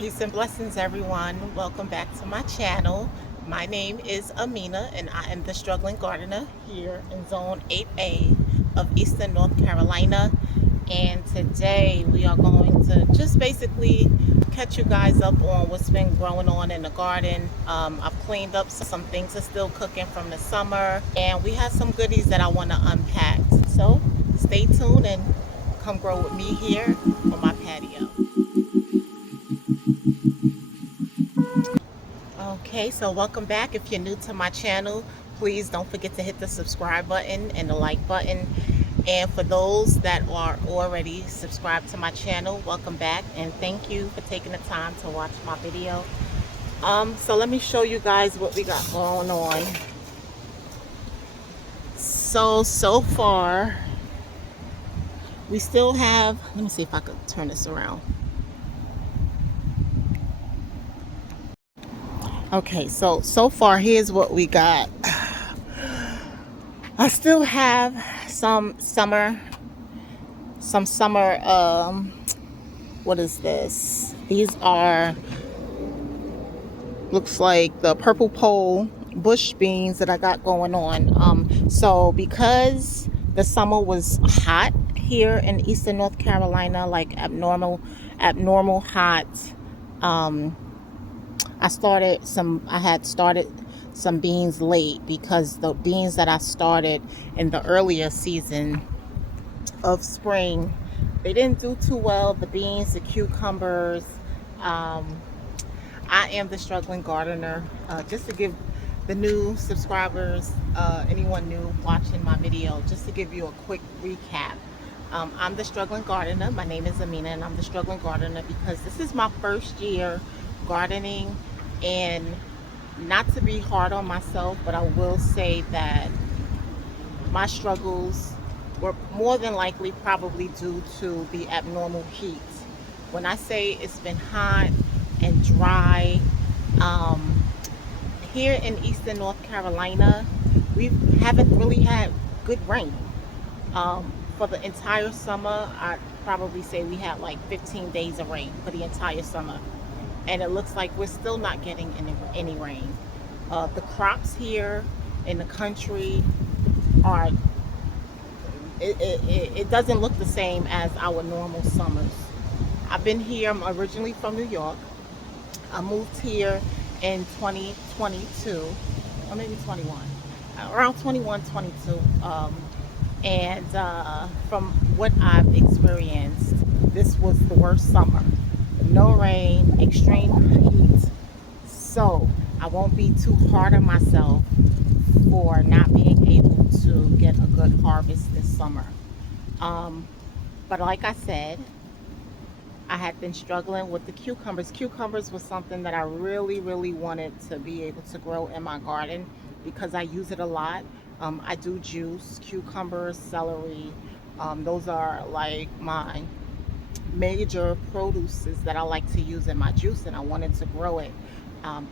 Peace and blessings, everyone. Welcome back to my channel. My name is Amina, and I am the struggling gardener here in Zone 8A of Eastern North Carolina. And today we are going to just basically catch you guys up on what's been growing on in the garden. I've cleaned up some things are still cooking from the summer, and we have some goodies that I want to unpack. So stay tuned and come grow with me here on my patio. Okay, so welcome back. If you're new to my channel, please don't forget to hit the subscribe button and the like button. And for those that are already subscribed to my channel, welcome back and thank you for taking the time to watch my video. So let me show you guys what we got going on. So far, we still have, let me see if I could turn this around. Okay, so far here's what we got. I still have some summer, what is this? These are, looks like the purple pole bush beans that I got going on. So because the summer was hot here in Eastern North Carolina, like abnormal hot, I had started some beans late because the beans that I started in the earlier season of spring, they didn't do too well. The beans, the cucumbers. I am the struggling gardener. Just to give the new subscribers, anyone new watching my video, just to give you a quick recap. I'm the struggling gardener. My name is Amina, and I'm the struggling gardener because this is my first year gardening. And not to be hard on myself, but I will say that my struggles were more than likely probably due to the abnormal heat. When I say it's been hot and dry, here in Eastern North Carolina, we haven't really had good rain. For the entire summer, I'd probably say we had like 15 days of rain for the entire summer. And it looks like we're still not getting any rain. The crops here in the country are, it doesn't look the same as our normal summers. I've been here, I'm originally from New York. I moved here in 2022, or maybe 21, around 21, 22. And from what I've experienced, this was the worst summer. No rain, extreme heat. So I won't be too hard on myself for not being able to get a good harvest this summer. But like I said, I had been struggling with the cucumbers. Cucumbers was something that I really wanted to be able to grow in my garden because I use it a lot. I do juice, cucumbers, celery. Those are like my major produces that I like to use in my juice, and I wanted to grow it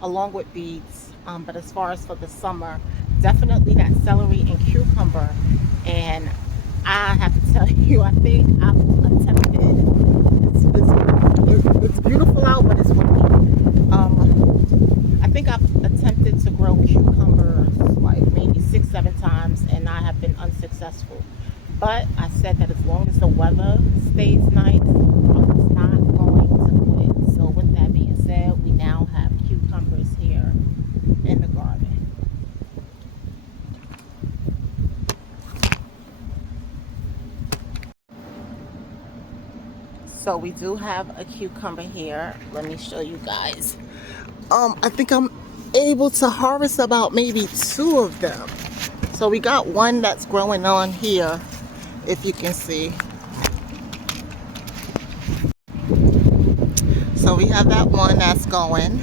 along with beets. But as far as for the summer, definitely that celery and cucumber. And I have to tell you, I think I've attempted, it's beautiful out, but it's windy. I think I've attempted to grow cucumbers like maybe 6-7 times, and I have been unsuccessful. But I said that as long as the weather stays nice, I was not going to quit. So with that being said, we now have cucumbers here in the garden. So we do have a cucumber here. Let me show you guys. I think I'm able to harvest about maybe 2 of them. So we got one that's growing on here, if you can see. So we have that one that's going,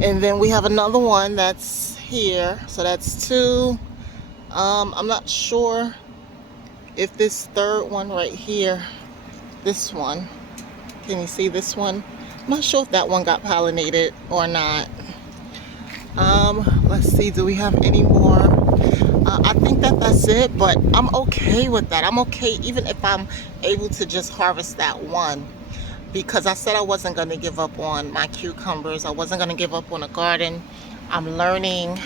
and then we have another one that's here. So that's 2. I'm not sure if this third one right here, this one, can you see this one? I'm not sure if that one got pollinated or not. Let's see, do we have any more? I think that's it, but I'm okay with that. I'm okay even if I'm able to just harvest that one. because I said I wasn't going to give up on my cucumbers. I wasn't going to give up on a garden. I'm learning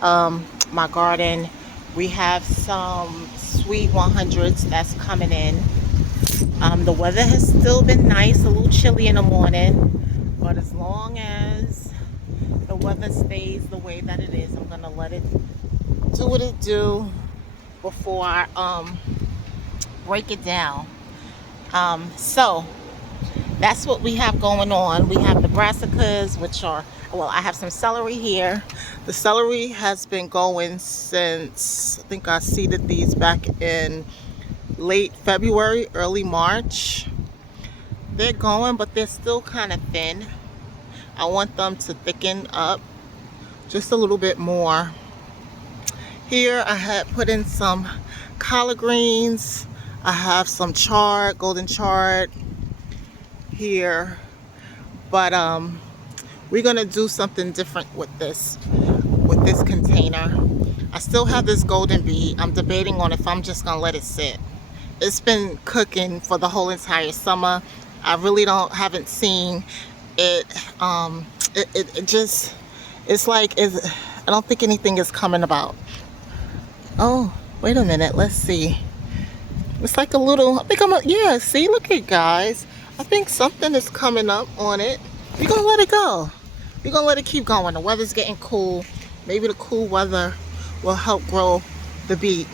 my garden. We have some sweet 100s that's coming in. The weather has still been nice, a little chilly in the morning, but as long as the weather stays the way that it is, I'm gonna let it do what it do before I break it down. So that's what we have going on. We have the brassicas, which are, well, I have some celery here. The celery has been going since, I think I seeded these back in late February, early March. They're going, but they're still kind of thin. I want them to thicken up just a little bit more. Here I had put in some collard greens. I have some chard, golden chard here. But we're gonna do something different with this container. I still have this golden beet. I'm debating on if I'm just gonna let it sit. It's been cooking for the whole entire summer. I really haven't seen it. It just, it's like, I don't think anything is coming about. Oh, wait a minute, let's see. It's like a little, I think yeah, see, look at guys. I think something is coming up on it. We're gonna let it go. We're gonna let it keep going. The weather's getting cool. Maybe the cool weather will help grow the beet.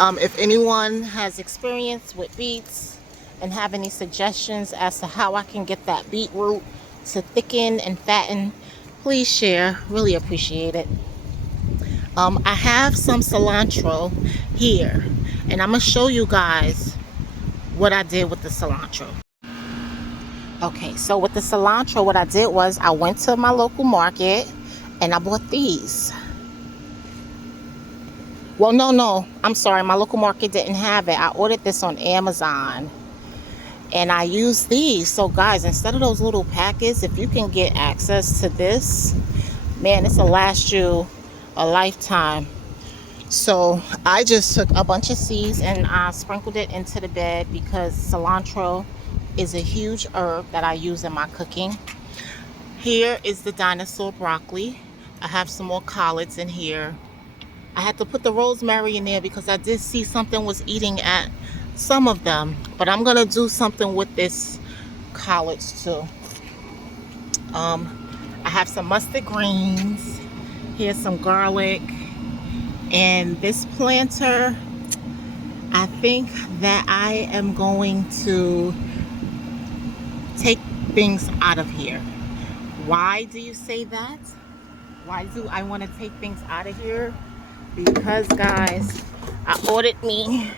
If anyone has experience with beets and have any suggestions as to how I can get that beetroot to thicken and fatten, please share. Really appreciate it. I have some cilantro here, and I'm gonna show you guys what I did with the cilantro. Okay, so with the cilantro, what I did was I went to my local market and I bought these. Well, no, I'm sorry, my local market didn't have it. I ordered this on Amazon and I used these. So guys, instead of those little packets, if you can get access to this, man, this will last you a lifetime. So I just took a bunch of seeds and I sprinkled it into the bed because cilantro is a huge herb that I use in my cooking. Here is the dinosaur broccoli. I have some more collards in here. I had to put the rosemary in there because I did see something was eating at some of them, but I'm gonna do something with this collards too. I have some mustard greens. Here's some garlic. And this planter, I think that I am going to take things out of here. Why do you say that? Why do I want to take things out of here? Because guys, I ordered me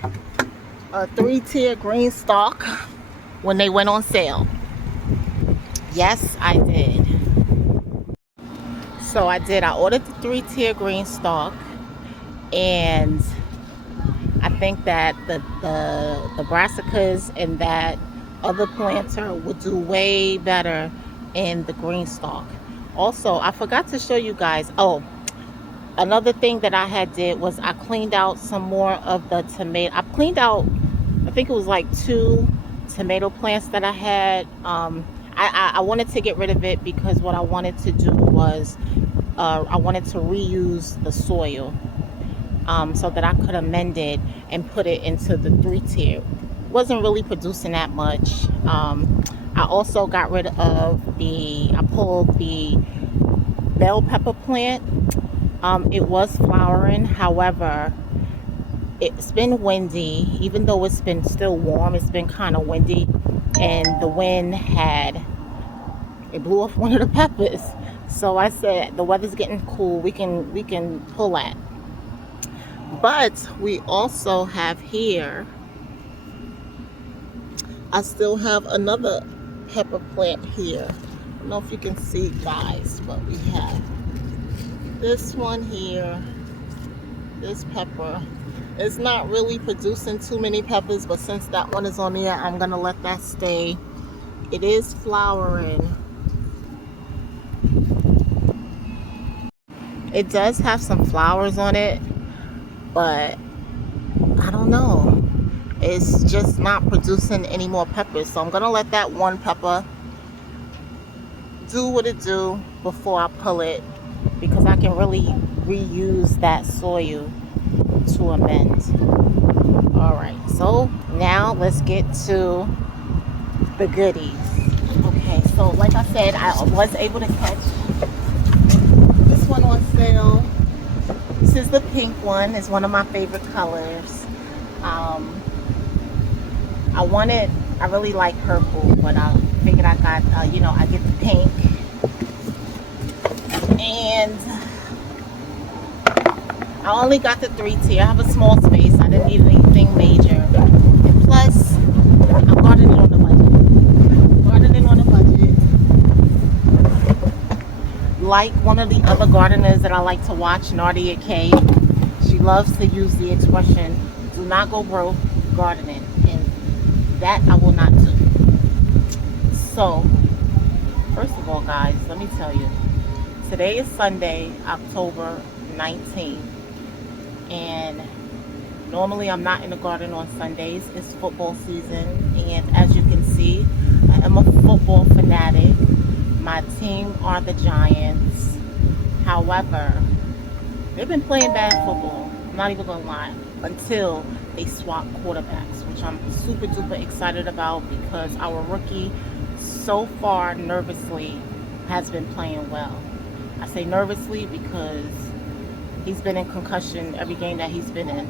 a 3-tier green stalk when they went on sale. Yes, I did. So I did. I ordered the 3-tier green stalk, and I think that the brassicas and that other planter would do way better in the green stalk. Also, I forgot to show you guys. Oh, another thing that I had did was I cleaned out some more of the tomato. I cleaned out, I think it was like 2 tomato plants that I had. I wanted to get rid of it because what I wanted to do was I wanted to reuse the soil. So that I could amend it and put it into the 3-tier. Wasn't really producing that much. I also got rid of I pulled the bell pepper plant. It was flowering, however, it's been windy. Even though it's been still warm, it's been kind of windy, and the wind it blew off one of the peppers. So I said, the weather's getting cool, we can pull that. But we also have here, I still have another pepper plant here. I don't know if you can see, guys, but we have this one here, this pepper. It's not really producing too many peppers, but since that one is on there, I'm gonna let that stay. It is flowering. It does have some flowers on it, but I don't know. It's just not producing any more peppers. So I'm gonna let that one pepper do what it do before I pull it, because I can really reuse that soil to amend. All right, so now let's get to the goodies. Okay, so like I said, I was able to catch this one on sale. This is the pink one. It's one of my favorite colors. Um, I really like purple, but I figured I got, I get the pink. And I only got the 3 tier. I have a small space. I didn't need anything major. And plus, I'm gardening on a budget. Gardening on a budget. Like one of the other gardeners that I like to watch, Nadia K, she loves to use the expression, do not go broke gardening. And that I will not do. So, first of all, guys, let me tell you. Today is Sunday, October 19th. And normally I'm not in the garden on Sundays. It's football season. And as you can see, I am a football fanatic. My team are the Giants. However, they've been playing bad football. I'm not even going to lie. Until they swap quarterbacks, which I'm super duper excited about, because our rookie so far nervously has been playing well. I say nervously because he's been in concussion every game that he's been in.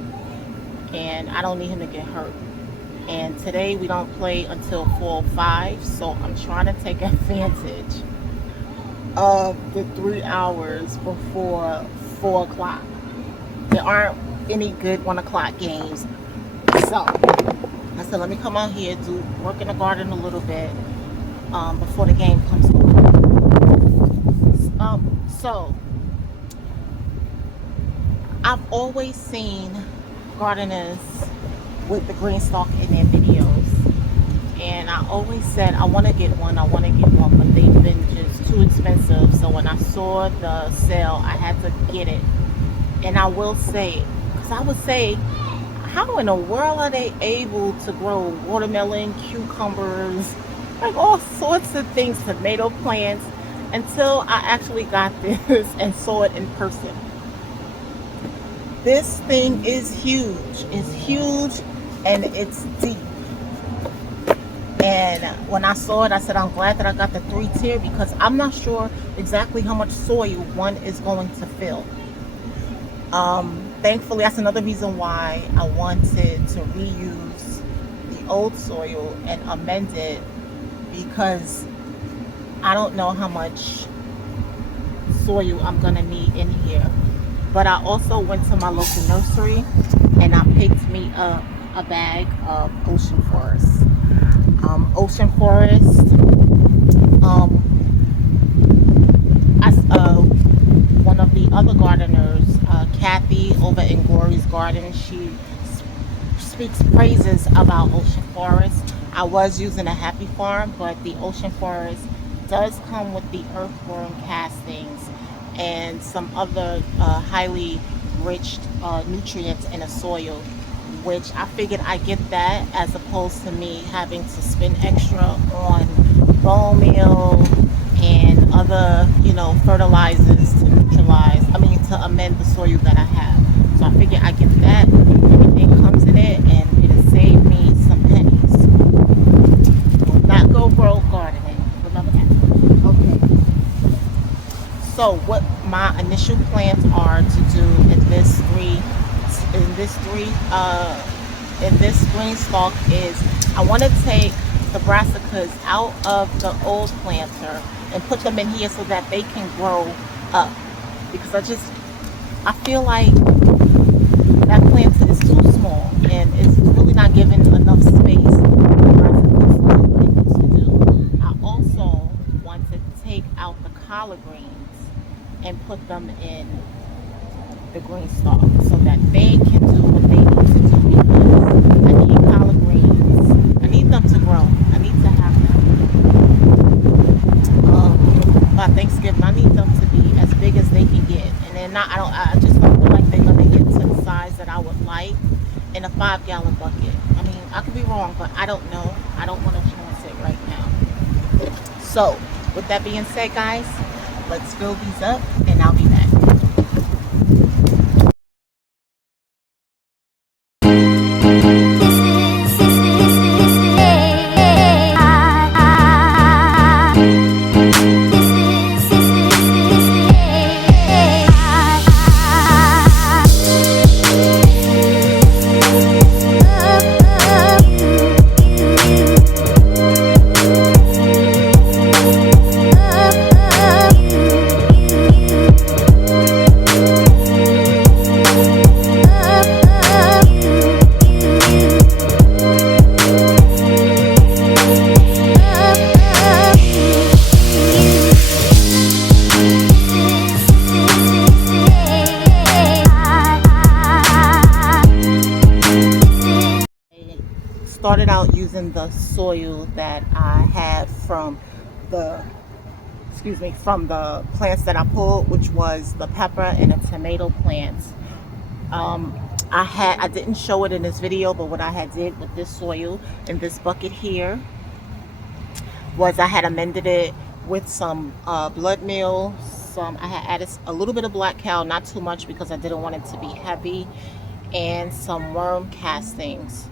And I don't need him to get hurt. And today we don't play until 4:05, so I'm trying to take advantage of the 3 hours before 4 o'clock. There aren't any good 1 o'clock games. So I said, let me come out here, do work in the garden a little bit before the game comes on. So I've always seen gardeners with the green stalk in their videos. And I always said, I want to get one, but they've been just too expensive. So when I saw the sale, I had to get it. And I will say, because I would say, how in the world are they able to grow watermelon, cucumbers, like all sorts of things, tomato plants, until I actually got this and saw it in person. This thing is huge. It's huge and it's deep. And when I saw it, I said, I'm glad that I got the 3 tier, because I'm not sure exactly how much soil one is going to fill. Thankfully, that's another reason why I wanted to reuse the old soil and amend it, because I don't know how much soil I'm going to need in here. But I also went to my local nursery and I picked me up a bag of ocean forest. Ocean forest. One of the other gardeners, Kathy, over in Glory's Garden, she speaks praises about ocean forest. I was using a Happy Farm, but the ocean forest does come with the earthworm castings and some other highly rich nutrients in the soil, which I figured I get that as opposed to me having to spend extra on bone meal and other, fertilizers to to amend the soil that I have. So I figured I get that. Everything comes in it, and it'll save me some pennies. Will not go broke gardening. Remember that. Okay. So what my initial plans are to do in this green stalk is, I want to take the brassicas out of the old planter and put them in here so that they can grow up, because I feel like that planter is too small and it's really not giving enough space for brassicas like it needs to do. I also want to take out the collard greens and put them in the green stalk so that they can do what they need to do, because I need collard greens. I need them to grow. I need to have them by Thanksgiving. I need them to be as big as they can get, and they're not. I just don't feel like they're gonna get to the size that I would like in a 5-gallon bucket. I mean, I could be wrong, but I don't know. I don't want to chance it right now. So, with that being said, guys, let's fill these up and I'll be back. Started out using the soil that I had from the from the plants that I pulled, which was the pepper and the tomato plants. um, I didn't show it in this video, but what I had did with this soil in this bucket here was I had amended it with some blood meal. I had added a little bit of black cow, not too much because I didn't want it to be heavy, and some worm castings.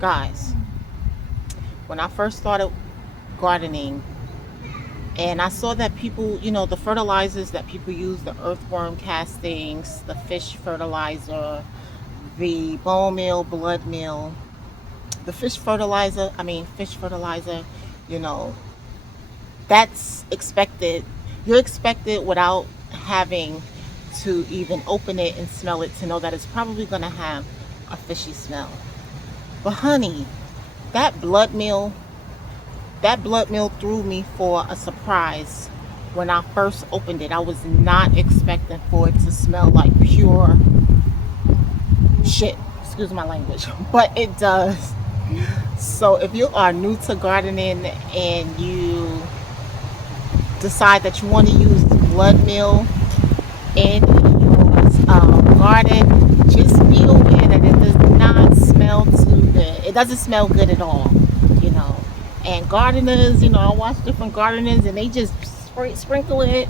Guys, when I first started gardening and I saw that people, the fertilizers that people use, the earthworm castings, the fish fertilizer, the bone meal, blood meal, the fish fertilizer, you know, that's expected. You're expected without having to even open it and smell it to know that it's probably going to have a fishy smell. But honey, that blood meal threw me for a surprise. When I first opened it, I was not expecting for it to smell like pure shit, excuse my language, but it does. So if you are new to gardening and you decide that you want to use blood meal in your garden, just be aware that it does not smell too good. It doesn't smell good at all, you know. And gardeners, I watch different gardeners and they just sprinkle it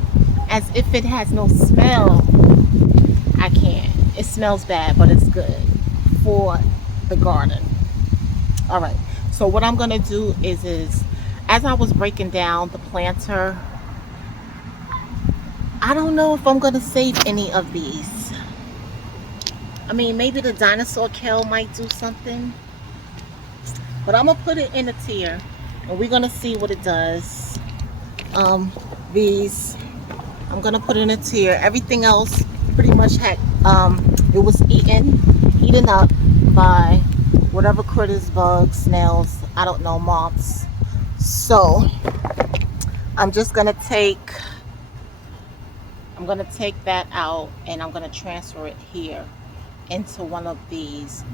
as if it has no smell. I can't. It smells bad, but it's good for the garden. All right. So what I'm going to do is as I was breaking down the planter, I don't know if I'm going to save any of these. I mean, maybe the dinosaur kale might do something. But I'm going to put it in a tier and we're going to see what it does. These, I'm going to put in a tier. Everything else pretty much had, it was eaten up by whatever critters, bugs, snails, I don't know, moths. So I'm just going to take that out and I'm going to transfer it here into one of these,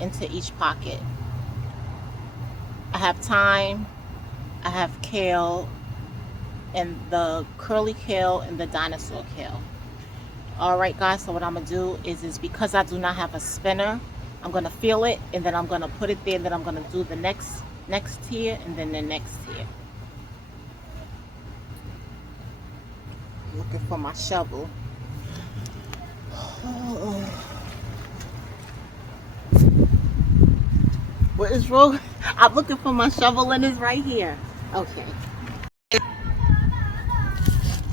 into each pocket. I have thyme, I have kale, and the curly kale and the dinosaur kale. All right, guys, so what I'm gonna do is because I do not have a spinner, I'm gonna feel it and then I'm gonna put it there, and then I'm gonna do the next tier and then the next tier. Looking for my shovel. What is wrong? I'm looking for my shovel and it's right here. Okay.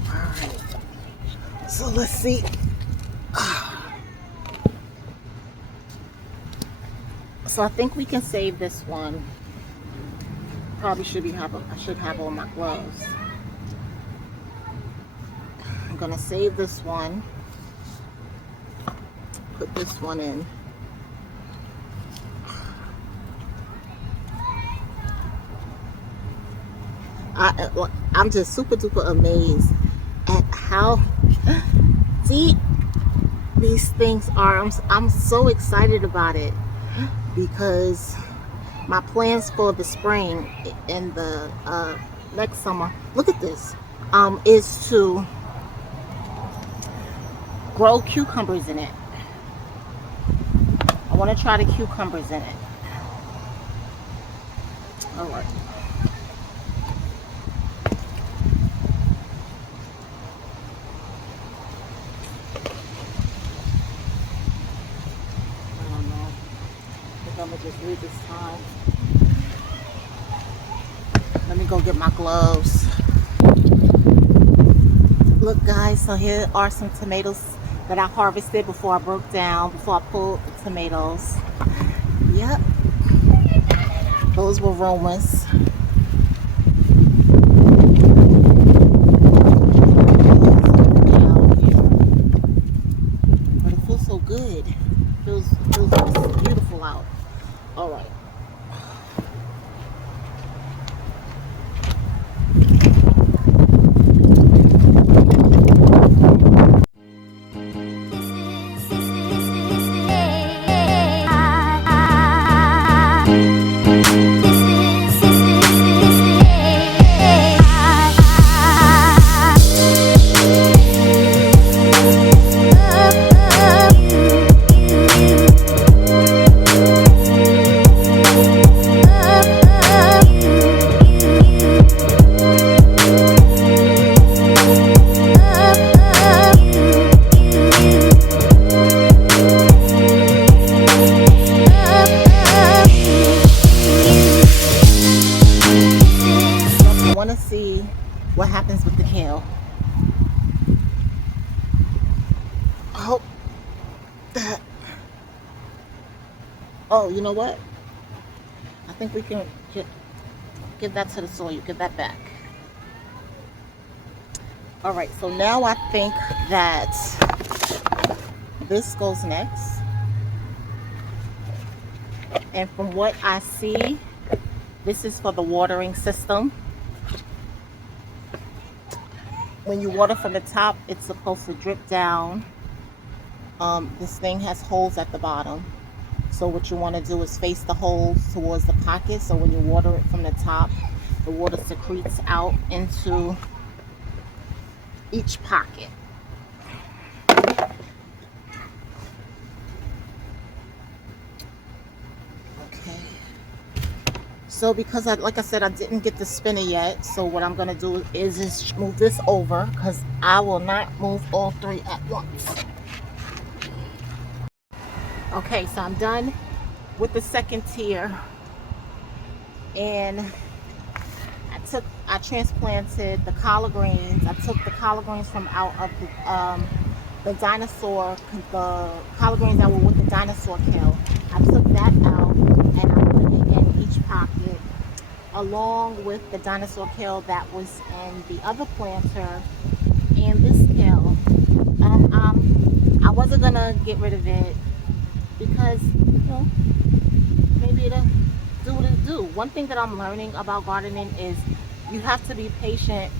Alright. So let's see. So I think we can save this one. Probably I should have all my gloves. I'm gonna save this one. Put this one in. I'm just super duper amazed at how deep these things are. I'm so excited about it because my plans for the spring and the next summer, look at this, is to grow cucumbers in it. I want to try the cucumbers in it. All right. I don't know. I think I'm gonna just leave this time. Let me go get my gloves. Look guys, so here are some tomatoes that I harvested before I broke down, before I pulled the tomatoes. Yep, those were Romas. But it feels so good. Feels beautiful out. All right. To see what happens with the kale. I hope that, oh, you know what? I think we can give that to the soil. Give that back. All right, so now I think that this goes next. And from what I see, this is for the watering system. When you water from the top, it's supposed to drip down. This thing has holes at the bottom. So what you want to do is face the holes towards the pocket. So when you water it from the top, the water secretes out into each pocket. Okay. So because like I said, I didn't get the spinner yet. So what I'm going to do is just move this over because I will not move all three at once. Okay, so I'm done with the second tier. And I transplanted the collard greens. I took the collard greens from out of the dinosaur, the collard greens that were with the dinosaur kale. I took that out and I put it in each pocket, along with the dinosaur kale that was in the other planter and this kale. I wasn't gonna get rid of it because, you know, maybe it'll do what it do. One thing that I'm learning about gardening is you have to be patient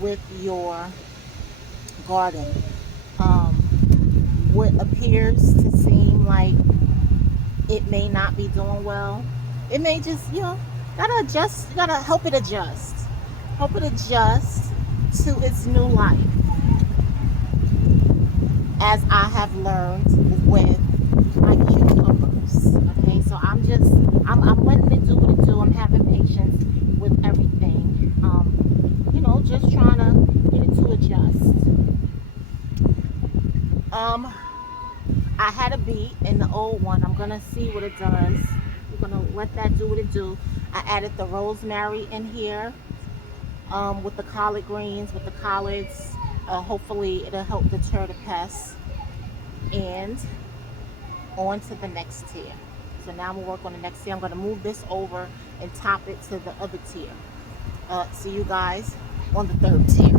with your garden. What appears to seem like it may not be doing well, it may just, you know, gotta adjust. You gotta help it adjust to its new life, as I have learned with my cucumbers. Okay, so I'm letting it do what it do. I'm having patience with everything. You know, just trying to get it to adjust. I had a beet in the old one. I'm gonna see what it does. I'm gonna let that do what it do. I added the rosemary in here, with the collard greens, with the collards. Hopefully it'll help deter the pests. And on to the next tier. So now I'm gonna work on the next tier. I'm gonna move this over and top it to the other tier. See you guys on the third tier.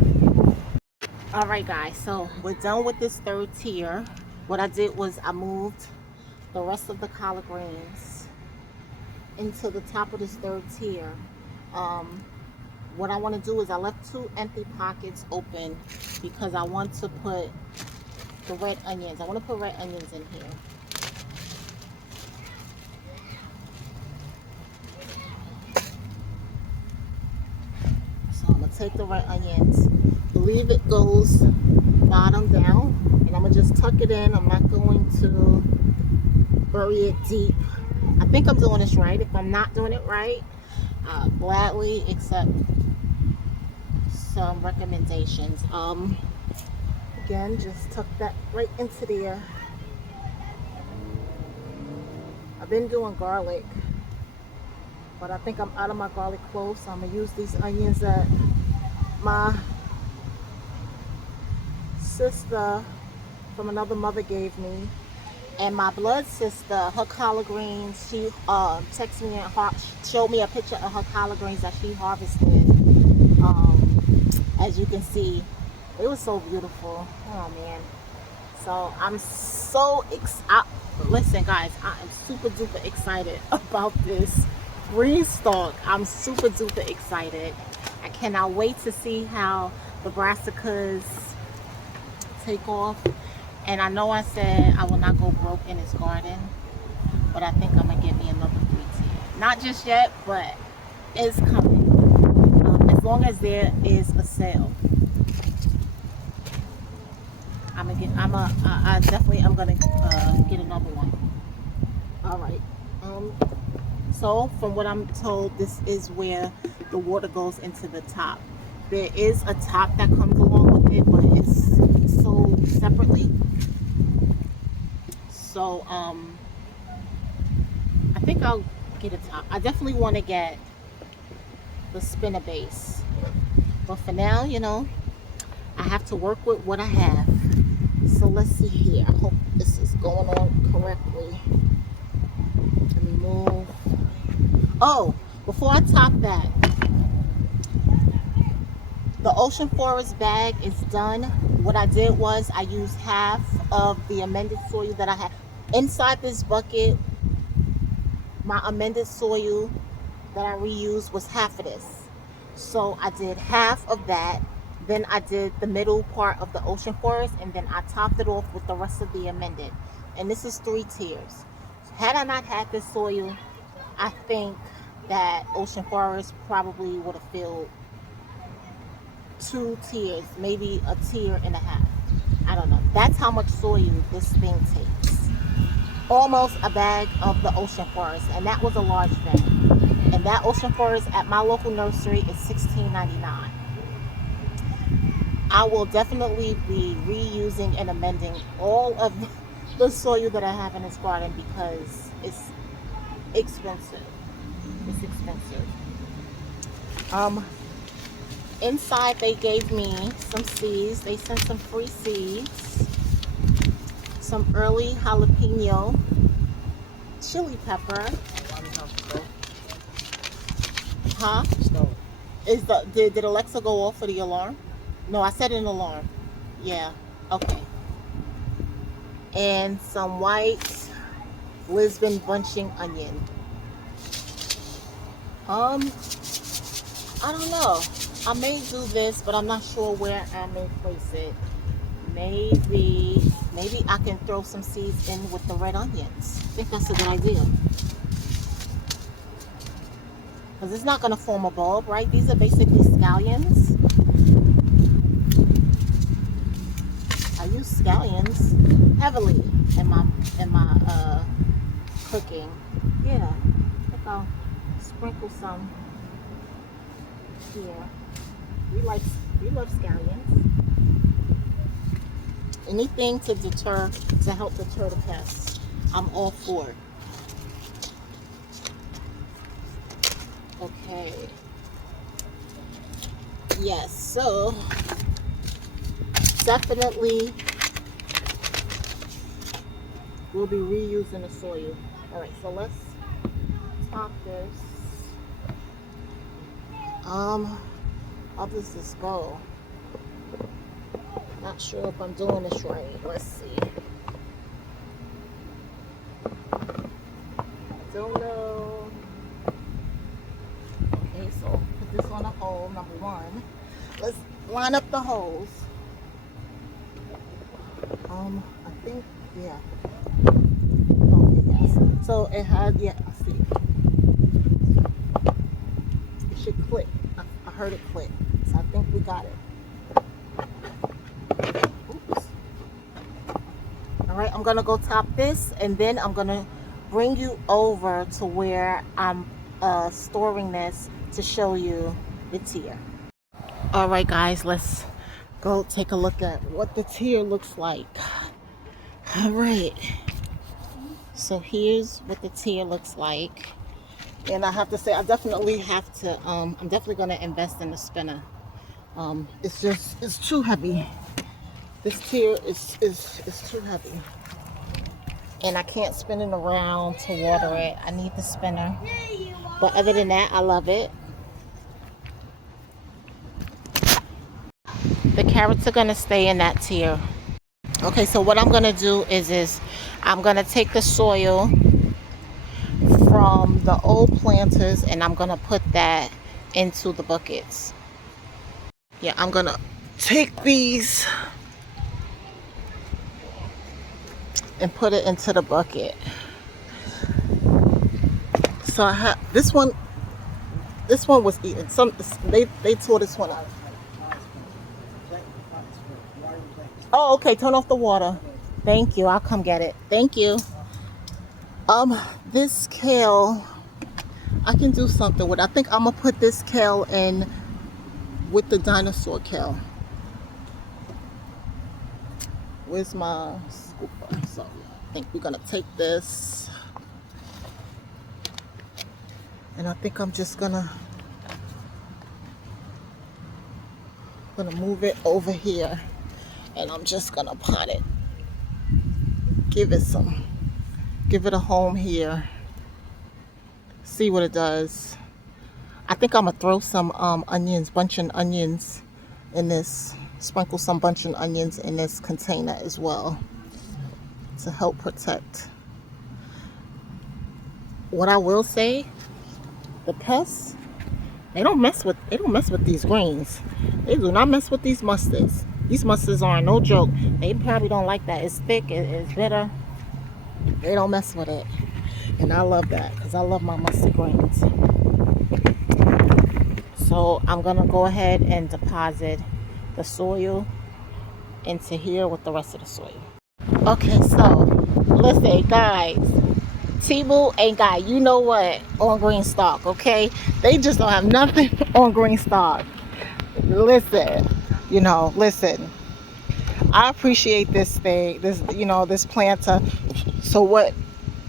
All right guys, so we're done with this third tier. What I did was I moved the rest of the collard greens into the top of this third tier. What I want to do is I left 2 empty pockets open because I want to put the red onions. I want to put red onions in here. So I'm going to take the red onions, believe it goes bottom down, and I'm going to just tuck it in. I'm not going to bury it deep. I think I'm doing this right. If I'm not doing it right, Gladly accept some recommendations. Again, just tuck that right into there. I've been doing garlic, but I think I'm out of my garlic cloves, so I'm gonna use these onions that my sister from another mother gave me. And my blood sister, her collard greens, she texted me and showed me a picture of her collard greens that she harvested. As you can see, it was so beautiful. Oh man. So I'm so listen guys, I am super duper excited about this green stalk. I'm super duper excited. I cannot wait to see how the brassicas take off. And I know I said I will not go broke in this garden, but I think I'm gonna get me another 3-tier. Not just yet, but it's coming. As long as there is a sale, I definitely am gonna get another one. All right. So from what I'm told, this is where the water goes into the top. There is a top that comes along with it, but it's sold separately. So I think I'll get a top. I definitely want to get the spinner base, but for now, you know, I have to work with what I have. So let's see here. I hope this is going on correctly. Let me move. Oh, before I top that, the Ocean Forest bag is done. What I did was I used half of the amended soil that I had inside this bucket. My amended soil that I reused was half of this. So I did half of that. Then I did the middle part of the Ocean Forest, and then I topped it off with the rest of the amended. And this is 3 tiers. Had I not had this soil, I think that Ocean Forest probably would have filled 2 tiers, maybe a tier and a half. I don't know. That's how much soil this thing takes. Almost a bag of the Ocean Forest, and that was a large bag. And that Ocean Forest at my local nursery is $16.99. I will definitely be reusing and amending all of the soil that I have in this garden because it's expensive. It's expensive. Inside they gave me some seeds. They sent some free seeds. Some early jalapeno chili pepper. Huh? Did Alexa go off for the alarm? No, I set an alarm. Yeah. Okay. And some white Lisbon bunching onion. I don't know. I may do this, but I'm not sure where I may place it. Maybe I can throw some seeds in with the red onions. I think that's a good idea. Because it's not going to form a bulb, right? These are basically scallions. I use scallions heavily in my cooking. Yeah, I think I'll sprinkle some here. We love scallions. Anything to help deter the pests, I'm all for it. Okay. Yes, so definitely we'll be reusing the soil. All right, so let's top this. How does this go? Not sure if I'm doing this right. Let's see. Don't know. Okay, so put this on a hole, number 1. Let's line up the holes. I think, yeah. Okay, yes. So it had, yeah, I see. It should click. I heard it click. So I think we got it. Oops. All right, I'm gonna go top this, and then I'm gonna bring you over to where I'm storing this to show you the tier. All right, guys, let's go take a look at what the tier looks like. All right. So here's what the tier looks like. And I have to say, I definitely have to, I'm definitely going to invest in the spinner. It's too heavy. This tier is too heavy. And I can't spin it around to water it. I need the spinner. But other than that, I love it. The carrots are going to stay in that tier. Okay, so what I'm going to do is I'm going to take the soil from the old planters and I'm going to put that into the buckets. Yeah, I'm going to take these and put it into the bucket. So I have this one was eaten. They tore this one up. Oh, okay, turn off the water. Thank you. I'll come get it. Thank you. This kale, I can do something with. I think I'm gonna put this kale in with the dinosaur kale. Where's my scooper? So I think we're gonna take this, and I think I'm just gonna move it over here, and I'm just gonna pot it. Give it a home here. See what it does. I think I'm gonna throw some onions, bunching onions in this. Sprinkle some bunching onions in this container as well to help protect. What I will say, the pests, they don't mess with these greens. They do not mess with these mustards. These mustards are no joke. They probably don't like that. It's thick, it's bitter. They don't mess with it. And I love that because I love my mustard greens. So I'm gonna go ahead and deposit the soil into here with the rest of the soil. Okay, so listen, guys, T-Boo ain't got you know what on green stalk, okay? They just don't have nothing on green stalk. Listen, listen. I appreciate this thing, this planter. So what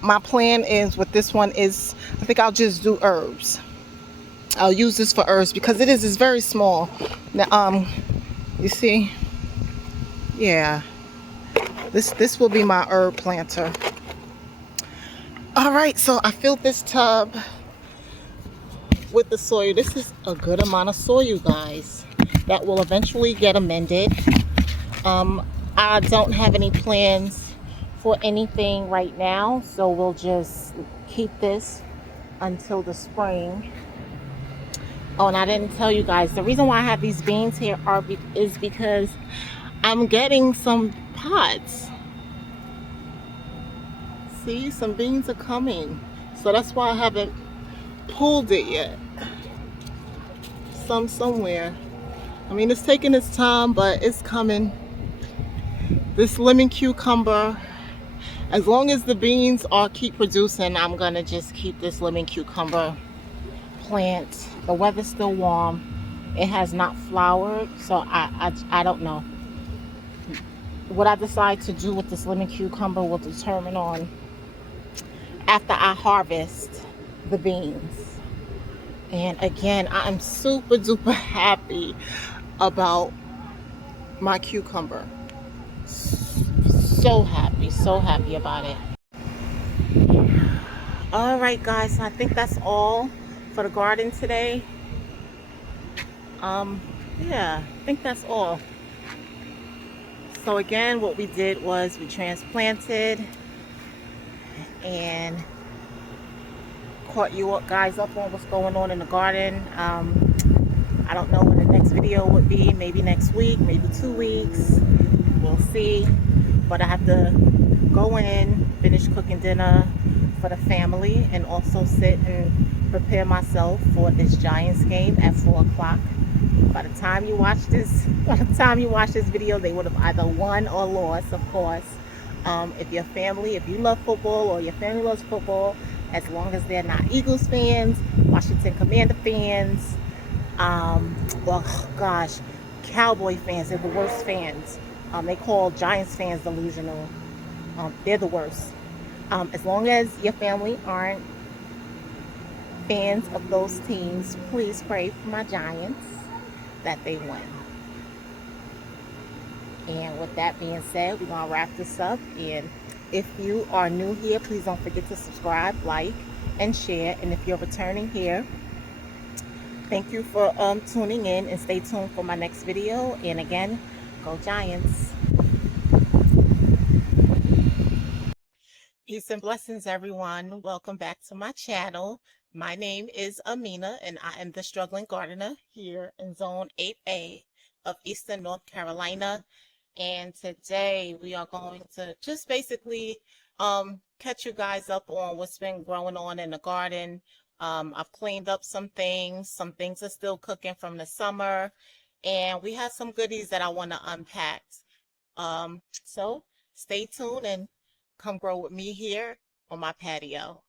my plan is with this one is, I think I'll just do herbs. I'll use this for herbs because it's very small. Now, you see, yeah, this will be my herb planter. All right, so I filled this tub with the soil. This is a good amount of soil, you guys, that will eventually get amended. I don't have any plans for anything right now, so we'll just keep this until the spring. Oh, and I didn't tell you guys, the reason why I have these beans here is because I'm getting some pods. See, some beans are coming. So that's why I haven't pulled it yet. Somewhere. I mean, it's taking its time, but it's coming. This lemon cucumber, as long as the beans keep producing, I'm gonna just keep this lemon cucumber plant. The weather's still warm. It has not flowered, so I don't know. What I decide to do with this lemon cucumber will determine on after I harvest the beans. And again, I'm super duper happy about my cucumber. So happy about it. All right, guys, I think that's all for the garden today. Yeah, I think that's all. So again, what we did was we transplanted and caught you guys up on what's going on in the garden. I don't know when the next video would be, maybe next week, maybe 2 weeks, we'll see. But I have to go in, finish cooking dinner for the family, and also sit and prepare myself for this Giants game at 4 o'clock. By the time you watch this video, they would have either won or lost, of course. If you love football or your family loves football, as long as they're not Eagles fans, Washington Commander fans, well, gosh, Cowboy fans. They're the worst fans. They call Giants fans delusional. They're the worst. As long as your family aren't fans of those teams, please pray for my Giants that they win. And with that being said, we're going to wrap this up. And if you are new here, please don't forget to subscribe, like, and share. And if you're returning here, thank you for tuning in, and stay tuned for my next video. And again, go Giants. Peace and blessings, everyone. Welcome back to my channel. My name is Amina, and I am the Struggling Gardener here in Zone 8A of Eastern North Carolina. And today we are going to just basically catch you guys up on what's been growing on in the garden. I've cleaned up some things. Some things are still cooking from the summer, and we have some goodies that I want to unpack. So stay tuned and come grow with me here on my patio.